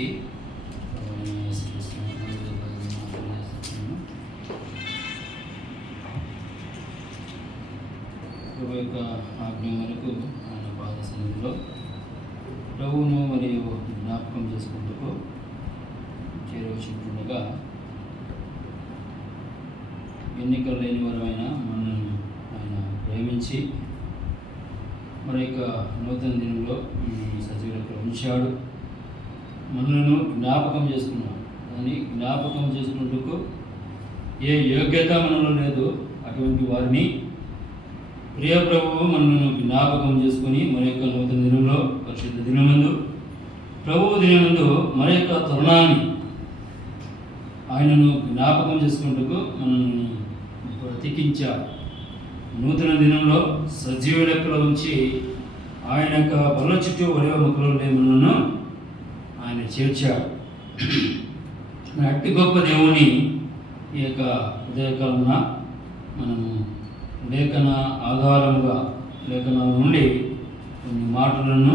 వాక్యానికి ప్రభు యొక్క ఆజ్ఞ వరకు ఆయన పాద సన్నిధిలో ప్రభువును మరియు జ్ఞాపకం చేసుకుంటూ చేరవచ్చుండగా ఎన్నికలు లేని వరమైన మనల్ని ఆయన ప్రేమించి మరి యొక్క నూతన దినంలో సజీవులకు ఉంచాడు. మనలను జ్ఞాపకం చేసుకున్నాడు. అని జ్ఞాపకం చేసుకున్నట్టుకు ఏ యోగ్యత మనలో లేదు. అటువంటి వారిని ప్రియ ప్రభువు మనలను జ్ఞాపకం చేసుకుని మరి యొక్క నూతన దినంలో పరిశుద్ధ దినమందు ప్రభువు దినమందు మరి యొక్క తరుణాన్ని ఆయనను జ్ఞాపకం చేసుకున్నట్టుకు మనల్ని బ్రతికించాడు. నూతన దినంలో సజీవ లెక్కలో ఉంచి ఆయన యొక్క బల చుట్టూ ఒలివ మొక్కలో మనలను ఆయన చేర్చాడు. అట్టి గొప్ప దేవుని ఈ యొక్క ఉదయకాలమున మనము లేఖన ఆధారముగా లేఖనాల నుండి కొన్ని మాటలను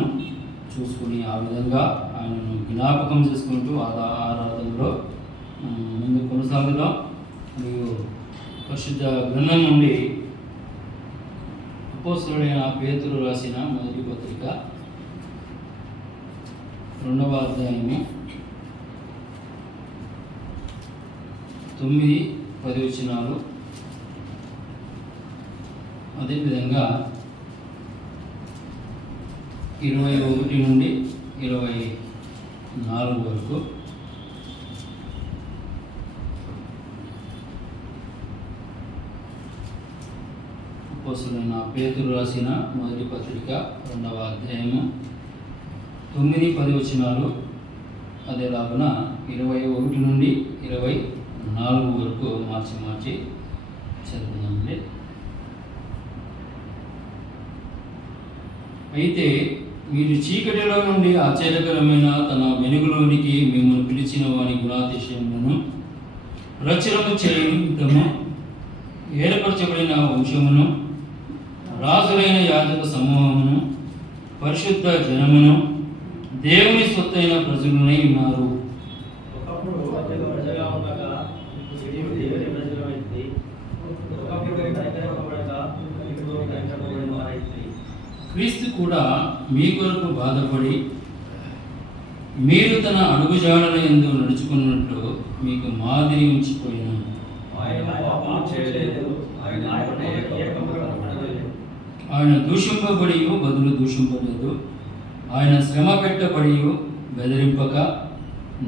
చూసుకుని ఆ విధంగా ఆయనను జ్ఞాపకం చేసుకుంటూ ఆరాధనలో ముందు కొనసాగుదాం. మరియు పరిశుద్ధ గ్రంథం నుండి అపోస్తలుడైన పేతురు రాసిన మొదటి పత్రిక 2వ అధ్యాయము 9-10 వచనాలు, అదేవిధంగా 21 నుండి 24 వరకు అపోస్తలుడైన పేతురు రాసిన మొదటి పత్రిక 2వ అధ్యాయము 9-10 వచనాలు, అదేలాగున 21 నుండి 24 వరకు మార్చి చదువుదామండి. అయితే మీరు చీకటిలో నుండి ఆశ్చర్యకరమైన తన వెలుగులోనికి మిమ్మల్ని పిలిచిన వారి గుణాతిశయములను రచనము చేయటము, ఏర్పరచబడిన వంశమును, రాజులైన యాజక సమూహమును, పరిశుద్ధ జనమును, దేవుని సొత్తైన ప్రజలునై ఉన్నారు. క్రీస్తు కూడా మీ కొరకు బాధపడి మీరు తన అడుగుజాడల యందు నడుచుకున్నట్టు మీకు మాదిరి ఉంచిపోయినాను. ఆయన దూషింపబడి బదులు దూషింపలేదు. ఆయన శ్రమ పెట్టబడి బెదిరింపక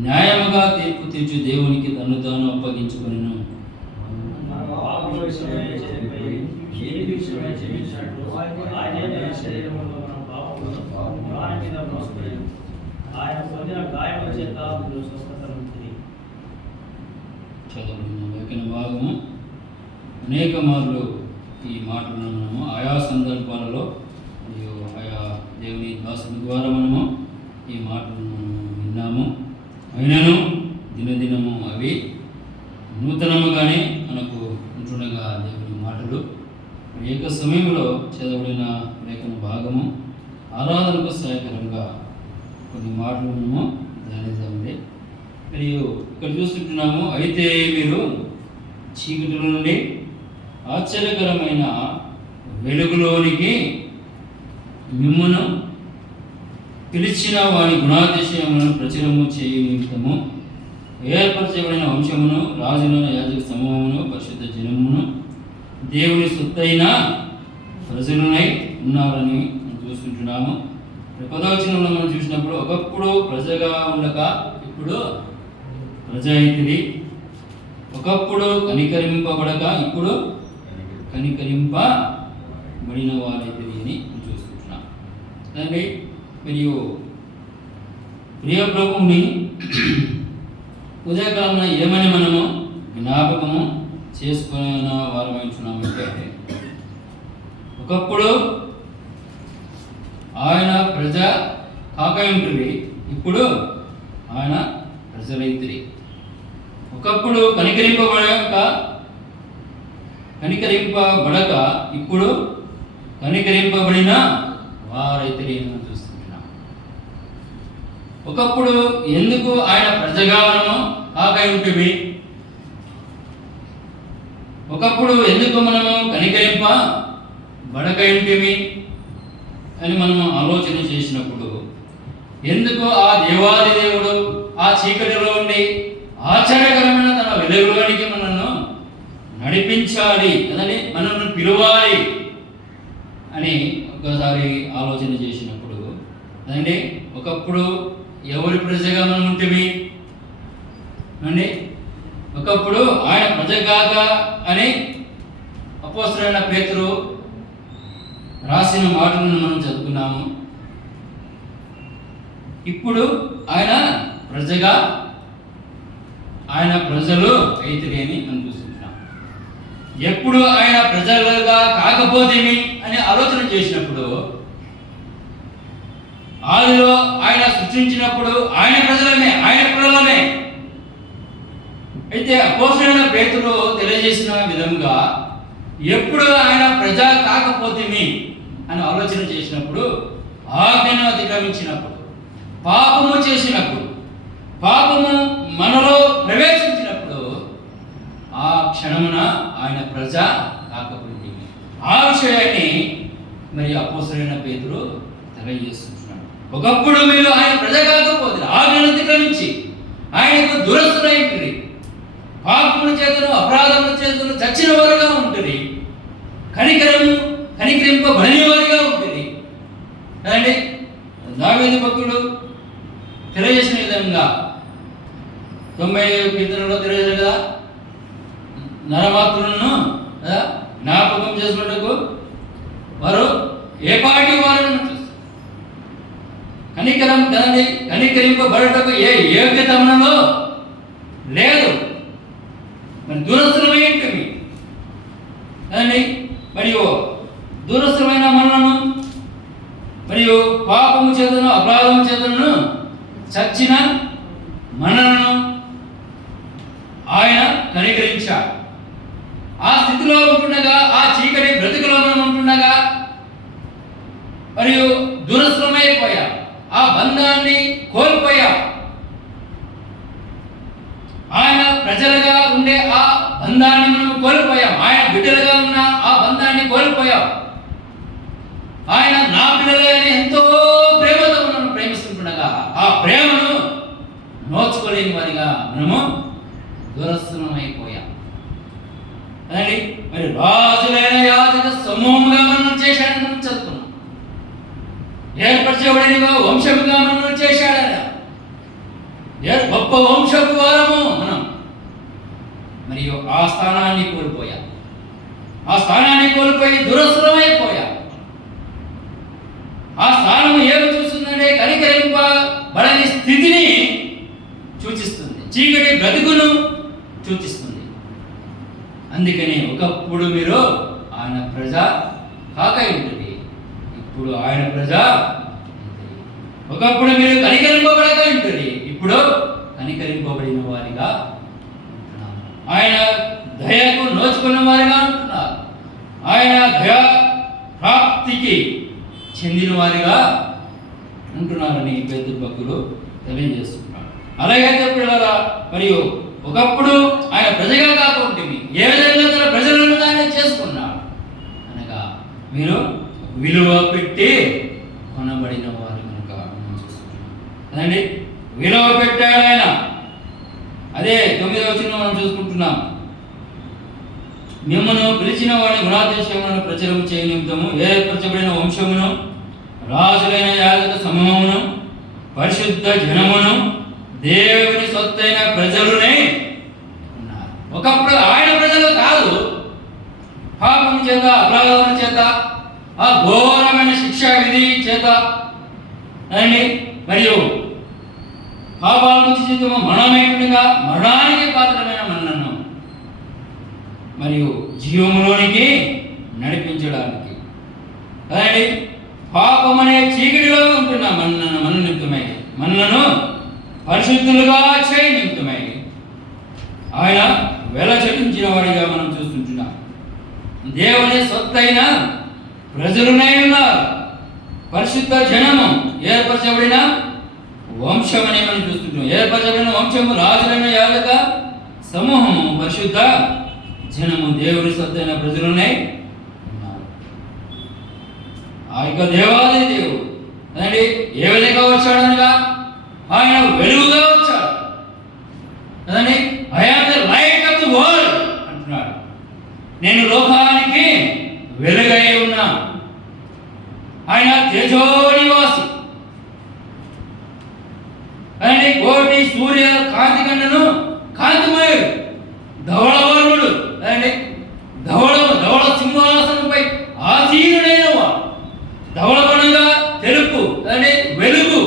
న్యాయముగా తీర్పు తీర్చు దేవునికి తను తాను అప్పగించుకొనెను. చదువుకున్న లేఖన భాగము అనేక మార్లు ఈ మాటలను మనము ఆయా సందర్భాలలో మరియు ఆయా దేవుని దాసుల ద్వారా మనము ఈ మాటలను విన్నాము. అయినను దినదినము అవి నూతనముగానే మనకు ఉంటుండగా దేవుని మాటలు ఏక సమయంలో చదవబడిన లేఖన భాగము ఆరాధనకు సహాయకరంగా కొన్ని మాటలు మనము ధ్యానిద్దామండి. మరియు ఇక్కడ చూస్తుంటున్నాము, అయితే మీరు చీకటిలో నుండి ఆశ్చర్యకరమైన వెలుగులోనికి మిమ్మును పిలిచిన వారి గుణాతిశయములను ప్రచురము చేయు నిమిత్తము ఏర్పరచబడిన వంశమును, రాజులను, యాజక సమూహమును, పరిశుద్ధ జనమును, దేవుని సొత్తైన ప్రజలునై ఉన్నారని మనం చూస్తుంటున్నాము. 10వ వచనంలో మనం చూసినప్పుడు, ఒకప్పుడు ప్రజగా ఉండక ఇప్పుడు ప్రజ అయితిరి, ఒకప్పుడు కనికరింపబడక ఇప్పుడు కనికరింపబడిన వారైతిరి అని చూస్తుంటున్నాం. దాన్ని మరియు ప్రియ ప్రభువుని ఉదయకాలంలో ఏమని మనము జ్ఞాపకము చేసుకున్న వారమైంటున్నామంటే, ఒకప్పుడు ఆయన ప్రజ కాకయుంటివి, ఇప్పుడు ఆయన ప్రజలైతిరి. ఒకప్పుడు కనికరింపబడక ఇప్పుడు కనికరింపబడిన వారైతిరి అని చూస్తున్నాం. ఒకప్పుడు ఎందుకు ఆయన ప్రజగా మనము కాకై ఉంటిమి, ఒకప్పుడు ఎందుకు మనము కనికరింప బడకై ఉంటిమి అని మనము ఆలోచన చేసినప్పుడు, ఎందుకు ఆ దేవాది దేవుడు ఆ చీకటిలో ఉండి ఆశ్చర్యకరమైన తన వెలుగులోనికి మనను నడిపించాలి కదండి, మనల్ని పిలువాలి అని ఒకసారి ఆలోచన చేసినప్పుడు అదండి, ఒకప్పుడు ఎవరి ప్రజగా మనం ఉంటిమి అండి, ఒకప్పుడు ఆయన ప్రజ కాక అని అపోస్తలుడైన పేతురు రాసిన మాటలను మనం చదువుకున్నాము. ఇప్పుడు ఆయన ప్రజగా ఆయన ప్రజలు అయితే అని మనం చూస్తున్నాం. ఎప్పుడు ఆయన ప్రజలుగా కాకపోతేమి అని ఆలోచన చేసినప్పుడు, ఆదిలో ఆయన సృష్టించినప్పుడు ఆయన ప్రజలమే, ఆయన పిల్లలమే. అయితే అపోస్తలుడైన పేతురు తెలియజేసిన విధంగా ఎప్పుడు ఆయన ప్రజ కాకపోతేమి అని ఆలోచన చేసినప్పుడు, ఆజ్ఞను అతిక్రమించినప్పుడు, పాపము చేసినప్పుడు, పాపము మనలో ప్రవేశించినప్పుడు ఆ క్షణమున ఆయన ప్రజ కాకపోయింది. ఆ విషయాన్ని మరి అపోస్తలుడైన పేతురు తెలియజేస్తున్నాడు. ఒకప్పుడు మీరు ఆయన ప్రజ కాకపోతే ఆజ్ఞను అతిక్రమించి ఆయనకు దురస్తులైంది, పాపముల చేతను అపరాధముల చేతను చచ్చిన వారుగా ఉంటుంది, కనికరింపబడిన వారిగా ఉంటుంది కదండి. దావీదు భక్తుడు తెలియజేసిన విధంగా 90 కీర్తనలో తెలియజేశాడు కదా, నరమాత్రులను జ్ఞాపకం చేసుకున్నట్టుకు వారు ఏ పాటి వారు కనికరం కదండి, కనికరింపబడటకు ఏ యోగ్యత మనలో లేదు. మరి దూరస్థులమై ఉంటుంది కదండి, మరియు దూరస్థమైన మనలను మరియు పాపము చేతను అపరాధము చేతను చచ్చిన మనలను ఆయన కనికరించాడు. ఆ స్థితిలో ఉంటుండగా, ఆ చీకటి బ్రతుకులో మనం ఉంటుండగా మరియు దురస్థమైపోయా, ఆ బంధాన్ని కోల్పోయా, ఆయన ప్రజలుగా ఉండే ఆ బంధాన్ని మనం కోల్పోయాం, ఆయన బిడ్డలుగా ఉన్న ఆ బంధాన్ని కోల్పోయాం. ఆయన నా పిల్లలే అని ఎంతో ప్రేమతో మనం ప్రేమిస్తుండగా ఆ ప్రేమను నోచుకోలేని వారిగా మనము దురస్థమైపోయాం. అదండి, మరి రాజులైన యాజక సమూహంగా మనం చేశాడని మనం చదువుకున్నాం. ఏర్పరచబడిన వంశముగా మనం చేశాడని, గొప్ప వంశపు వారము మనం. మరియు ఆ స్థానాన్ని కోల్పోయాం, ఆ స్థానాన్ని కోల్పోయి దురస్థమైపోయాం. ఆ స్థానం ఏమి చూస్తుందంటే కనికరింపబడని స్థితిని సూచిస్తుంది, చీకటి బ్రతుకును సూచిస్తుంది. అందుకని ఒకప్పుడు మీరు ఆయన ప్రజ కాకై ఉంటుంది, ఇప్పుడు ఆయన ప్రజ. ఒకప్పుడు మీరు కనికరింపబడక ఉంటుంది, ఇప్పుడు కనికరింపబడిన వారిగా ఉంటున్నారు. ఆయన దయకు నోచుకున్న వారిగా ఉంటున్నారు, ఆయన దయా ప్రాప్తికి చెందిన వారిగా ఉంటున్నారని పేతురు భక్తులు తెలియజేస్తున్నారు. అలాగే పిల్లరా, మరియు ఒకప్పుడు ఆయన ప్రజగా కాకుండా ఏ విధంగా తన ప్రజలను ఆయన చేసుకున్నాడు అనగా, మీరు విలువ పెట్టి కొనబడిన వారు కనుక చూస్తున్నాం. విలువ పెట్టాడు ఆయన. అదే 9వ వచనంలో మనం చూసుకుంటున్నాం. మిమ్మను పిలిచిన వాడి గుణాతిశయములను ప్రచురం చేయ నిమిత్తము ఏర్పరచబడిన వంశమును, రాజులైన యాజక సమూహమును, పరిశుద్ధ జనమును, దేవుని సొత్తైన ప్రజలునే ఉన్నారు. ఒకప్పుడు ఆయన ప్రజలు కాదు, పాపం చేత అపరాధం చేత ఆ ఘోరమైన శిక్షా విధి చేత మరియు పాపాలకు జీవితము మరణమేటుగా మరణానికి పాత్రమైన మనలను మరియు జీవములోనికి నడిపించడానికి అదండి, పాపం అనే చీకటిలో ఉంటున్న మన నిమిత్తమై మనలను పరిశుద్ధులుగా చేయ నిమిత్తమై ఆయన వెల చెల్లించిన వాడిగా మనం చూస్తుంటున్నాం. దేవుని సొత్తైన ప్రజలునే ఉన్నారు, పరిశుద్ధ జనము, ఏర్పరచబడిన వంశం అనే మనం చూస్తుంటాం. ఏర్పరచబడిన వంశము, రాజులైన యాజక సమూహము, పరిశుద్ధ జనము, దేవుని సొత్తైన ప్రజలునే ఉన్నారు. ఆ యొక్క దేవాలయ దేవుడు అదండి ఏ విధంగా వచ్చాడనగా ఆయన వెలుగుగా వచ్చాడు కదండి. I am the light of the world అంటున్నాడు. నేను లోకానికి వెలుగై ఉన్నా. ఆయన తేజో నివాసి అని కోటి సూర్య కాంతి కన్నను కాంతిమయుడు, ధవళవర్ణుడు అని ధవళ సింహాసనంపై ఆసీనుడైన వాడు. ధవళవర్ణంగా తెలుపు అని వెలుగు.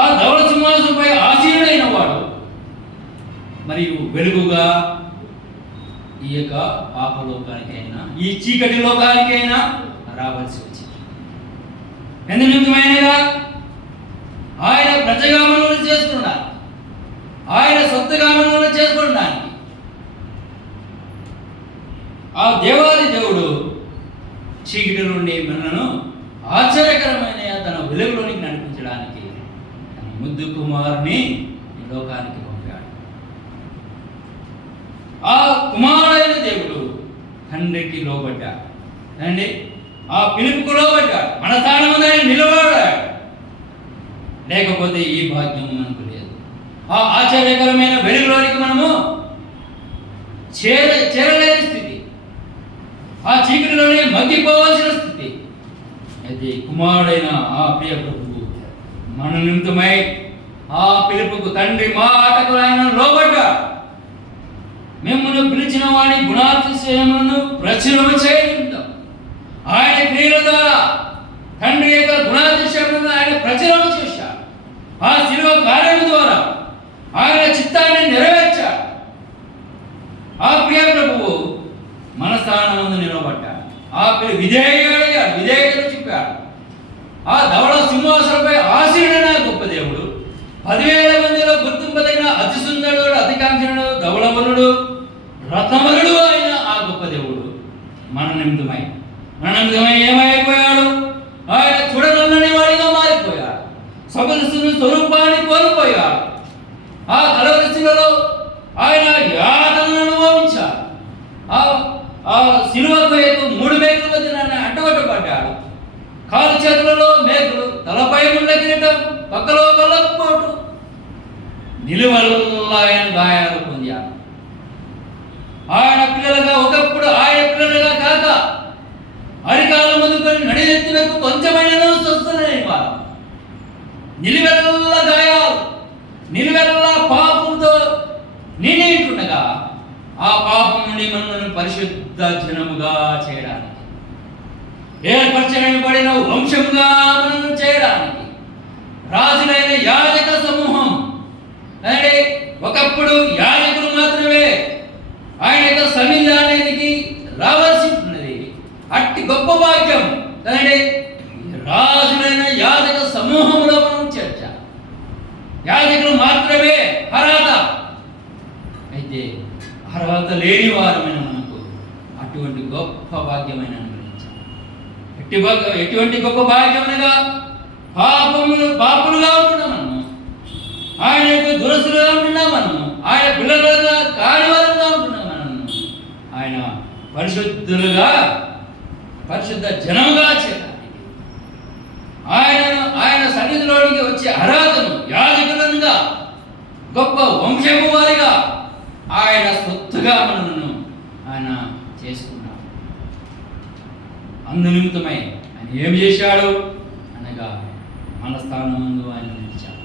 ఆ ధవళ సింహాసనంపై ఆసీనుడైన వాడు మరియు వెలుగుగా ఈ యొక్క పాపలోకానికైనా ఈ చీకటి లోకానికైనా రావాల్సి వచ్చింది. ఎందు నిమిత్తమైనగా ఆయన ప్రజగా మనల్ని చేసుకున్నాడు, ఆయన సొత్తుగా మనల్ని చేసుకున్నానికి. ఆ దేవాది దేవుడు చీకటి నుండి మనలను ఆశ్చర్యకరమైన తన వెలుగులోనికి నడిపించడానికి తన ముద్దు కుమారుని ఈ లోకానికి పంపాడు. ఆ కుమారుడైన దేవుడు తండ్రికి లోబడ్డాడు అండి. ఆ పిలుపుకు లోబడ్డాడు, మన స్థానమున నిలబడ్డాడు. లేకపోతే ఈ భాగ్యం మనకు లేదు. ఆ ఆశ్చర్యకరమైన వెలుగులోనికి మనము చేరలేని స్థితి, ఆ చీకటిలోనే మగ్గిపోవాల్సిన స్థితి. అయితే కుమారుడైన ఆ ప్రియ ప్రభువు మన నిమిత్తమై ఆ పిలుపుకు తండ్రి మాటకు ఆయన లోబడ్డాడు. మిమ్మల్ని పిలిచిన వాడి గుణాతిశయములను ప్రచురము చేయనిద్దాం. ఆయన క్రియల ద్వారా తండ్రి యొక్క గుణాతిశయములను ఆయన ప్రచురము చేశాడు. ఆ శిలువ కార్యం ద్వారా ఆయన చిత్తాన్ని నెరవేర్చాడు. ఆ ప్రియ ప్రభువు మన స్థానముందు నిలబడ్డాడు. ఆ విధేయతను చెప్పాడు. ఆ ధవళ సింహాసనంపై ఆసీనుడైన గొప్ప దేవుడు, 10,000 మందిలో గుర్తింపదగిన అతి సుందరుడు, అతికాంక్షణుడు, ధవళవరుడు, రత్నవరుడు అయిన ఆ గొప్ప దేవుడు మన నిమిత్తమై ఏమైపోయాడు? ఆయన చూడనల్లని వాడిగా మారిపోయాడు. సొగసుని స్వరూపాన్ని కోల్పోయాడు. ఆ కలవరిశిలలో ఆయన యాతనను అనుభవించాడు. ఆ శిలువకు 3 మేకుల మధ్య అడ్డగొట్టబడ్డాడు. కాలు చేతులలో మేకులు, తలపై ముండ కిరీటం, పక్కలో బల్లపోటు, నిలువల్లాయన గాయాలు పొందాడు. ఆయన పిల్లలుగా ఒకప్పుడు ఆయన పిల్లలుగా కాక అరికాల ముందుకొని నడినెత్తి వైపు కొంచెమైనా స్వస్థలేని వారు, నిలువెల్ల గాయాలు, నిలువెల్ల పాపంతో నిండిటుండగా ఆ పాపం నుండి మనల్ని పరిశుద్ధ జనముగా చేయడానికి, ఏర్పరచబడిన వంశముగా మనల్ని చేయడానికి, రాజులైన యాజక సమూహం అంటే ఒకప్పుడు యాజకులు మాత్రమే ఆయన యొక్క సన్నిధానానికి రావాల్సి ఉన్నది. అట్టి గొప్ప భాగ్యం కదండి. రాజులైన యాజక సమూహంలో మనం చర్చ, యాజకులు మాత్రమే అర్హత. అయితే అర్హత లేని వారమైన మనకు అటువంటి గొప్ప భాగ్యమైన అనుగ్రహించాలి. ఎటువంటి గొప్ప భాగ్యమనగా పాపులుగా ఉంటున్నాం మనము, ఆయన యొక్క దురస్తులుగా ఉంటున్నాం మనము, ఆయన పిల్లలుగా కానివారంగా ఉంటున్నాం మనము. ఆయన పరిశుద్ధ జనముగా చేయాలి. ఆయన సన్నిధిలోనికి వచ్చే అర్హతను యాజకులనుగా గొప్ప వంశము వారిగా ఆయన సొత్తుగా మనను ఆయన చేసుకున్నాడు. అందు నిమిత్తమై ఆయన ఏం చేశాడు అనగా మన స్థానం ముందు ఆయన నిలిచాడు.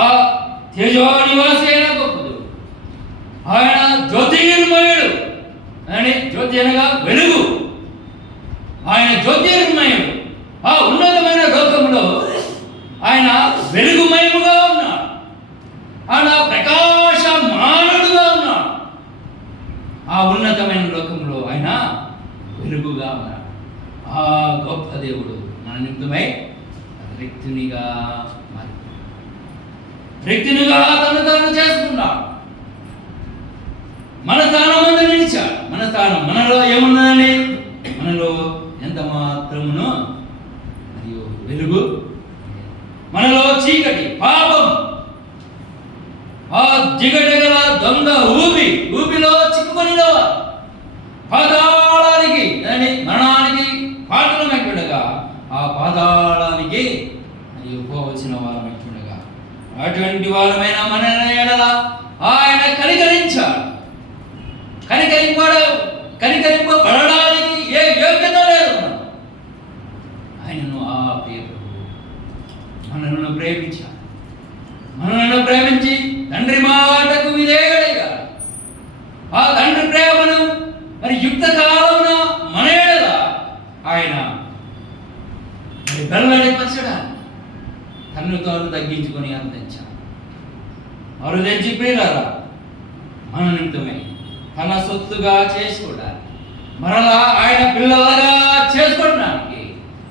ఆ తేజో నివాసి అయిన గొప్పదు, ఆయన జ్యోతిర్మయుడు అని, జ్యోతి అనగా వెలుగు. ఆయన జ్యోతిర్మయుడు. ఆ ఉన్నతమైన లోకములో ఆయన వెలుగుమయముగా ఉన్నాడు. ఆయన ప్రకాశమానుడుగా ఉన్నాడు. ఆ ఉన్నతమైన లోకంలో ఆయన వెలుగుగా ఉన్నాడు. ఆ గొప్ప దేవుడు మన నిమిత్తమై రిక్తునిగా తను చేసుకున్నాడు. మన స్థానం ముందు నిలిచాడు. మన స్థానం మనలో ఏమున్నదండి? మనలో ఎంత మాత్రమును మరియు వెలుగు మనలో చీకటి, పాపం, ఆ జిగటగల దొంగ ఊపిలో చిక్కుకొనినవ పాతాళానికి మరణానికి పాత్రమైంటుండగా ఆ పాతాళానికి పోవలసిన వారమైంటుండగా అటువంటి వారమైన మన ఎడల ఆయన కనికరించాడు. కనికరింపబడడానికి ఏ యోగ్యత లేదు. ఆయనను ఆ మనలను ప్రేమించాడు. మనలను ప్రేమించి తండ్రి మాటకు విధేయుడిగా ఆ తండ్రి ప్రేమను మరి యుక్త కాలమున మన ఎడల ఆయన మరి వెల్లడిపరచడానికి తన్ను తాను తగ్గించుకొని అందించాడు. అరుదించి ప్రియులారా, మన నిమిత్తమై తన సొత్తుగా చేసుకోవడానికి, మరలా ఆయన పిల్లలుగా చేసుకోవడానికి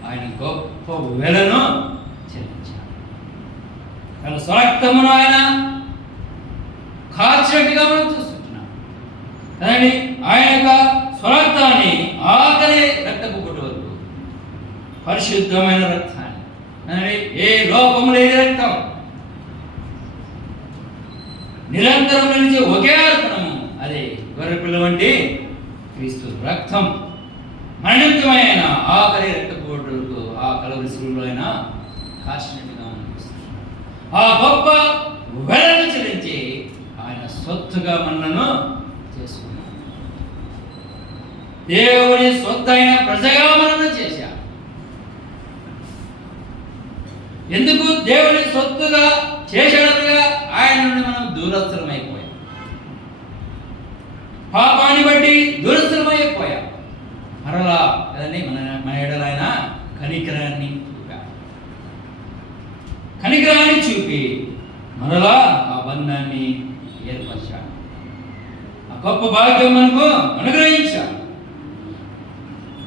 ఆయన గొప్ప వెలను చెల్లించాడు. తన స్వరక్తమును ఆయన కాచినట్టుగా మనం చూస్తున్నాం కదండి. ఆయన యొక్క స్వరక్తాన్ని ఆఖరి రక్తపు పుట్టు వరకు పరిశుద్ధమైన రక్తాన్ని, ఏ లోపము లేని రక్తం, నిరంతరం నిలిచే ఒకే అర్పణము, అదే గొర్రెపిల్ల వంటి క్రీస్తు రక్తం. మరణితమైన ఆఖరి రక్తపోటులకు ఆ కలవరి శిలువలో అయినా కాచినట్టుగా అనిపిస్తుంది. ఆ గొప్ప వెలను చెల్లించి ఆయన సొత్తుగా మనలను చేసుకున్నాడు. దేవుని సొత్తైన ప్రజగా మనల్ని చేశాడు. ఎందుకు దేవుని సొత్తుగా చేసేటట్టుగా ఆయన నుండి మనం దూరస్థలమైపోయాం. పాపాన్ని బట్టి దూరస్థలమైపోయాం. మరలా కదండి మన ఎడలైన కనికరాన్ని చూపి మరలా ఆ బంధాన్ని ఏర్పరిచాడు. ఆ గొప్ప భాగ్యం మనకు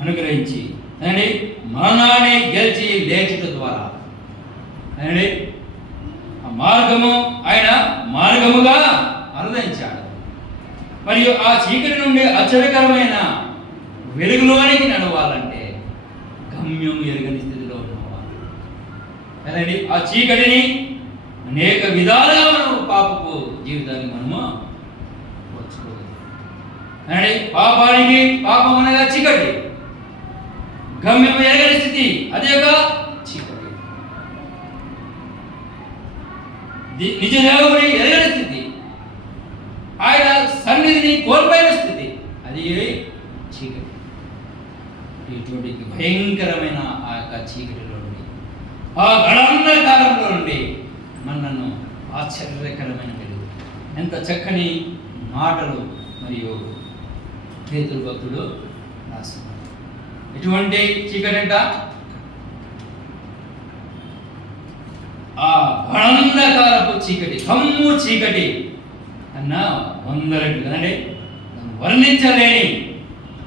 అనుగ్రహించి అండి మరణాన్ని గెలిచి లేచుట ద్వారా అండి ఆ మార్గము ఆయన మార్గముగా అనుదించాడు. మరియు ఆ చీకటి నుండి ఆశ్చర్యకరమైన వెలుగులోనికి నడవాలంటే గమ్యం ఎరగని స్థితిలో ఉన్నవాళ్ళు కదండి. ఆ చీకటిని అనేక విధాలుగా మనం పాపపు జీవితాన్ని మనము వచ్చుకోవాలి అండి. పాపం అనగా చీకటి, గమ్యం ఎరగని స్థితి, అదే ఒక చీకటి. నిజ దేవుని ఎరగని స్థితి, ఆయన సన్నిధిని కోల్పోయిన స్థితి, అది చీకటి. ఇటువంటి భయంకరమైన ఆ యొక్క చీకటిలో నుండి, ఆ గణాంధకారంలో నుండి మనను ఆశ్చర్యకరమైన వెలుగు. ఎంత చక్కని మాటలు మరియు పేతురు భక్తుడు రాస్తున్నారు. ఎటువంటి చీకటి అంట? ఆ గణాంధకారపు చీకటి, కమ్ము చీకటి అన్న వందలట్టు కదండి, వర్ణించలేని.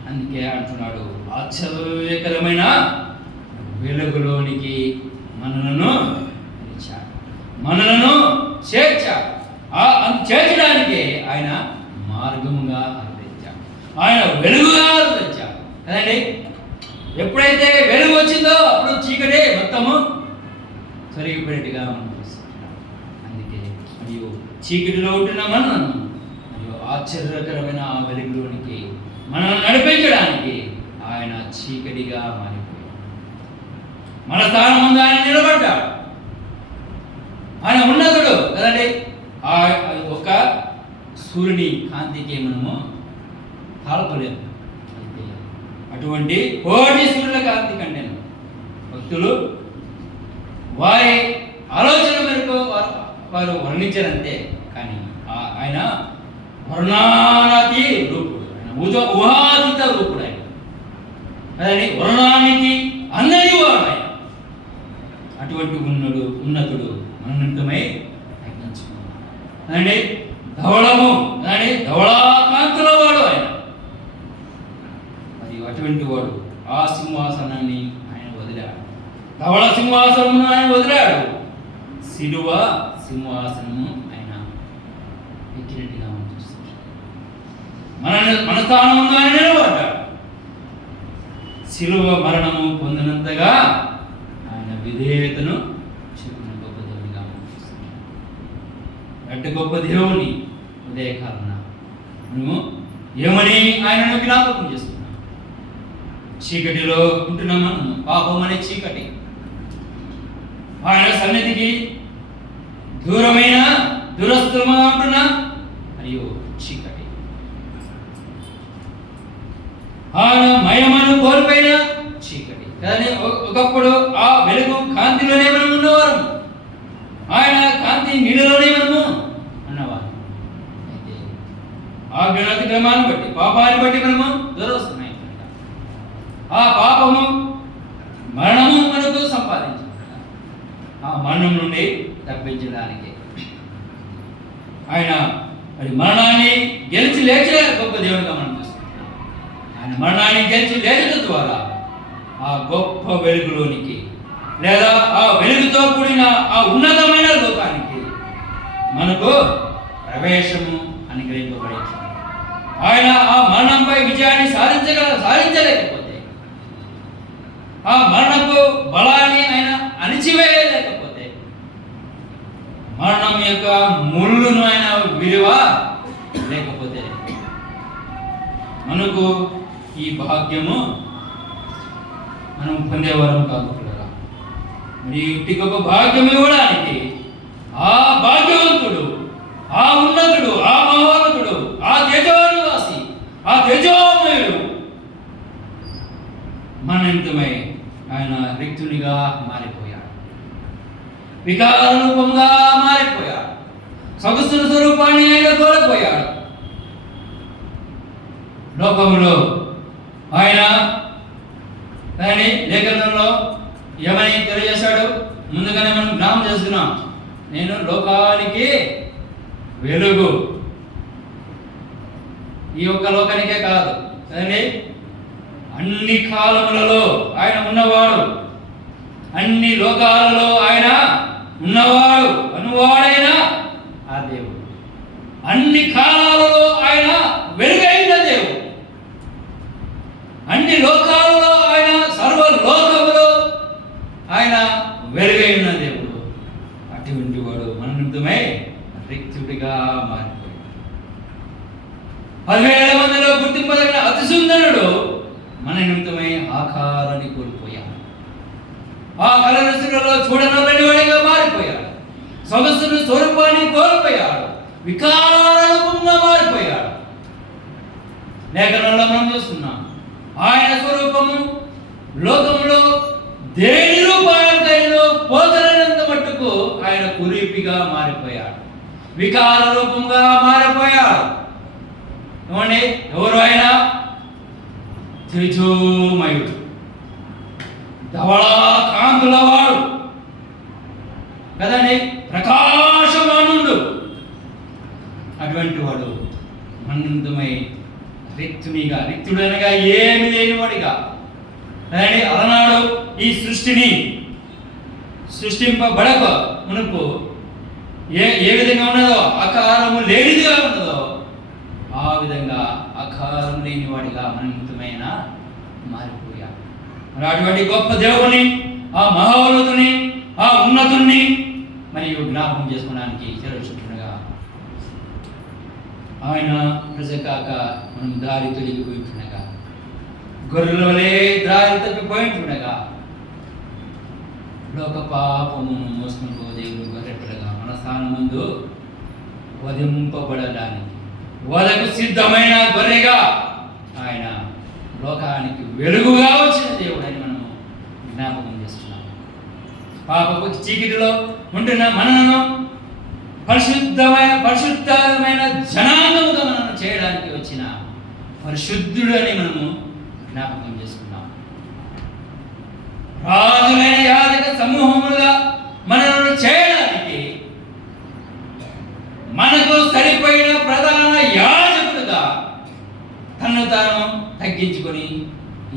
అందుకే అంటున్నాడు, ఆశ్చర్యకరమైన వెలుగులోనికి మనలను చేర్చాడు. చేర్చడానికి ఆయన మార్గముగా అందించాడు, ఆయన వెలుగుగా అందించాడు కదండి. ఎప్పుడైతే వెలుగు వచ్చిందో అప్పుడు చీకటి మొత్తము సరిగిపోయినట్టుగా మనం చూస్తున్నాం. అందుకే మరియు చీకటిలో ఉంటున్న మనను మరియు ఆశ్చర్యకరమైన ఆ వెలుగులోనికి మనల్ని నడిపించడానికి ఆయన చీకటిగా మారిపోయాడు. మన స్థానం ముందు ఆయన నిలబడ్డాడు. ఆయన ఉన్నతుడు కదండి. ఆ ఒక సూర్యుని కాంతికి మనము తాళపలేము. అయితే అటువంటి కోటి సూర్యుల కాంతి కంటే భక్తులు వారి ఆలోచన మేరకు వారు వర్ణించారంతే. కానీ ఆయన వర్ణానాతి రూపుడు, ఆయన ఊహాతీత రూపుడు. ఆయన అదే వర్ణానికి అందరి వాడు ఆయన. అటువంటి ఉన్నతుడు మనంతమై ప్రయత్నించుకున్నాడు. ధవళాకాంతుల వాడు ఆయన. మరియు అటువంటి వాడు ఆ సింహాసనాన్ని ఆయన వదిలాడు. ధవళ సింహాసనమును ఆయన వదిలాడు. శిలువ సింహాసనము ఆయన ఎక్కినట్టుగా మనం చూస్తున్నాం. మన స్థానం ముందు ఆయన నిలబడ్డాడు. శిలువ మరణము పొందినంతగా ఆయన విధేయతను చెప్పిన గొప్ప అట్టి గొప్ప దేవుని ఉదయకాలన మనము ఏమని ఆయనను జ్ఞాపకం చేస్తున్నాం? చీకటిలో ఉంటున్నాం మనము, పాపం అనే చీకటి. ఆయన సన్నిధికి దూరమైన దురస్తులమా ఉంటున్నా మరియు చీకటి. ఆయన మయమను కోల్పోయిన చీకటి. కానీ ఒకప్పుడు ఆ వెలుగు కాంతిలోనే మనం ఉన్నవారు, ఆయన కాంతి నీడలోనే మనము ఉన్నవారు. అయితే ఆజ్ఞాతిక్రమాన్ని బట్టి, పాపాన్ని బట్టి మనము దూరస్తున్నాయి. ఆ పాపము మరణము మనకు సంపాదించాలి. ఆ మరణం నుండి తప్పించడానికి ఆయన మరి మరణాన్ని గెలిచి లేచే గొప్ప దేవుడిగా మనం చూస్తున్నాం. ఆయన మరణాన్ని గెలిచి లేచడం ద్వారా ఆ గొప్ప వెలుగులోనికి, లేదా ఆ వెలుగుతో కూడిన ఆ ఉన్నతమైన లోకానికి మనకు ప్రవేశము అనుగ్రహింపబడింది. ఆయన ఆ మరణంపై విజయాన్ని సాధించలేకపోతే, ఆ మరణపు బలాన్ని ఆయన అణిచివేయలేకపోతే, మరణం యొక్క ముళ్ళును ఆయన విలువ లేకపోతే, మనకు ఈ భాగ్యము మనం పొందేవారం కాకపోలేరా? మరి ఇంటి గొప్ప భాగ్యం ఇవ్వడానికి ఆ భాగ్యవంతుడు, ఆ ఉన్నతుడు, ఆ మహోన్నతుడు, ఆ తేజోనివాసి, ఆ తేజోమయుడు మన నిమిత్తమై ఆయన రిక్తునిగా మారిపోయాడు, వికార రూపంగా మారిపోయాడు, సొగసు స్వరూపాన్ని ఆయన కోల్పోయాడు. లోకములో ఆయన కానీ లేఖనంలో ఏమని తెలియజేశాడు? ముందుగానే మనం జ్ఞాపకం చేస్తున్నాం, నేను లోకానికి వెలుగు. ఈ ఒక్క లోకానికే కాదు కానీ అన్ని కాలములలో ఆయన ఉన్నవాడు, అన్ని లోకాలలో ఆయన ఉన్నవాడు, అనువాడైన ఆ దేవుడు. అన్ని కాలాలలో ఆయన వెలుగైన దేవుడు, అన్ని లోకాలలో ఆయన, సర్వలోకములో ఆయన వెలుగైన దేవుడు. అటువంటి వాడు మన నిమిత్తమై రిక్తుడిగా మారిపోయాడు. 10,000 మందిలో గుర్తింపదగిన అతి సుందరుడు మన నిమిత్తమై ఆకారాన్ని కోల్పోయాడు. ఆ కలరసులలో చూడనల్లని వాడిగా మారిపోయాడు, సొగసును స్వరూపాన్ని కోల్పోయాడు, వికార రూపంగా మారిపోయాడు. లేఖనంలో మనం చూస్తున్నాం, ఆయన స్వరూపము లోకంలో దేని రూపానికైనా పోతలేనంత మట్టుకు ఆయన కురీపిగా మారిపోయాడు, వికార రూపంగా మారిపోయాడు. ఏమండి, ఎవరు ఆయన? తేజోమయుడు, ధవళ కాంతుల వాడు కదండి, ప్రకాశమానుడు. అటువంటి వాడు మన్నంతమై రిక్తునిగా, రిక్తుడనగా ఏమి లేనివాడిగా కదండి. అలనాడు ఈ సృష్టిని సృష్టింపబడక మునుపు ఏ విధంగా ఉన్నదో, ఆకారము లేనిదిగా ఉన్నదో, ఆ విధంగా ఆకారం లేనివాడిగా మన్నంతమైన మారిపోయాడు. మరి అటువంటి గొప్ప దేవుని, ఆ మహోన్నతుని, ఆ ఉన్నతుణ్ణి మరియు జ్ఞాపకం చేసుకోవడానికి చెరచుంటుండగా ఆయన ప్రజ కాక మనం దారి తొలగిపోయింటుండగా, గొర్రెల వలె దారి తప్పిపోయింటుండగా, లోక పాపమును మోసుకుంటూ దేవుడు గొర్రెపిల్లగా మన స్థానం ముందు వధింపబడడానికి, వధకు సిద్ధమైన గొర్రెగా ఆయన లోకానికి వెలుగుగా వచ్చిన దేవుడని మనము జ్ఞాపకం చేస్తున్నాం. పాపపు చీకటిలో ఉంటున్న మనను పరిశుద్ధమైన జనాంగముగా మనను చేయడానికి వచ్చిన పరిశుద్ధుడు అని మనము జ్ఞాపకం చేసుకున్నాం. రాజులైన యాజక సమూహములుగా మనను చేయడానికి, మనకు సరిపోయిన ప్రధాన యాజకుడుగా తను తాను తగ్గించుకొని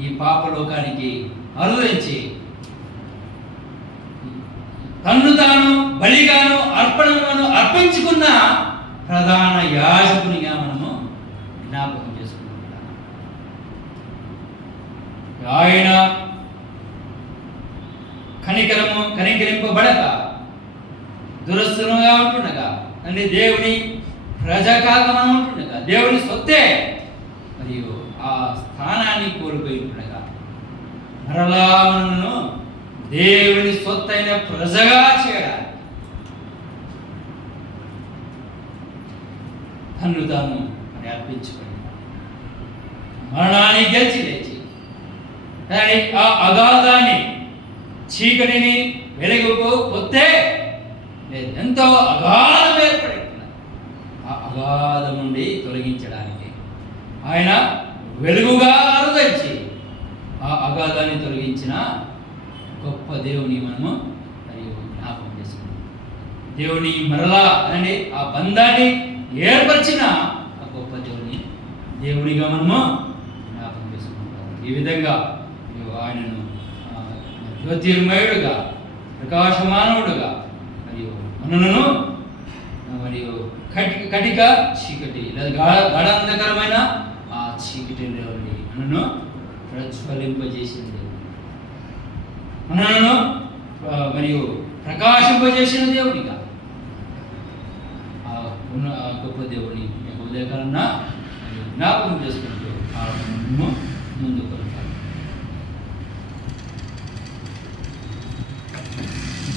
ఈ పాపలోకానికి అరుదించి తన్ను తాను బలిగాను అర్పణను అర్పించుకున్న ప్రధాన యాజకునిగా మనము జ్ఞాపకం చేసుకుంటున్నాం. ఆయన కనికరింపబడక దురస్తులుగా ఉంటుండగా అంటే దేవుని ప్రజాకాగా మనం ఉంటుండగా, దేవుని సొత్తే మరియు ఆ స్థానాన్ని కోల్పోయి ఉండగా మరలా మనను దేవుని సొత్తైన ప్రజగా చేయడానికి తను తాను మరి అర్పించుకొని మరణాన్ని గెలిచి లేచి కానీ ఆ అగాధాన్ని, చీకటిని వెలుగుకు పొత్తే లేదు, ఎంతో అగాధం ఏర్పడుతున్నది. ఆ అగాధం నుండి తొలగించడానికి ఆయన వెలుగుగా అరుదించి ఆ అగాధాన్ని తొలగించిన గొప్ప దేవుని మనము మరియు జ్ఞాపకం చేసుకున్నాం. దేవుని మరలా అని ఆ బంధాన్ని ఏర్పరిచిన ఆ గొప్ప దేవునిగా మనము జ్ఞాపకం చేసుకుంటాం. ఈ విధంగా ఆయనను జ్యోతిర్మయుడుగా, ప్రకాశమానవుడుగా మరియు మనను మరియు కటిక చీకటి లేదా గాఢాంధకరమైన ఆ చీకటిలో మనను ప్రజ్వలింపజేసిన దేవుడు, మనను మరియు ప్రకాశింపజేసిన దేవునిగా ఆ గొప్ప దేవుని ఉదయకాలన్న జ్ఞాపకం చేసుకుంటూ ముందుకు వెళ్తాం.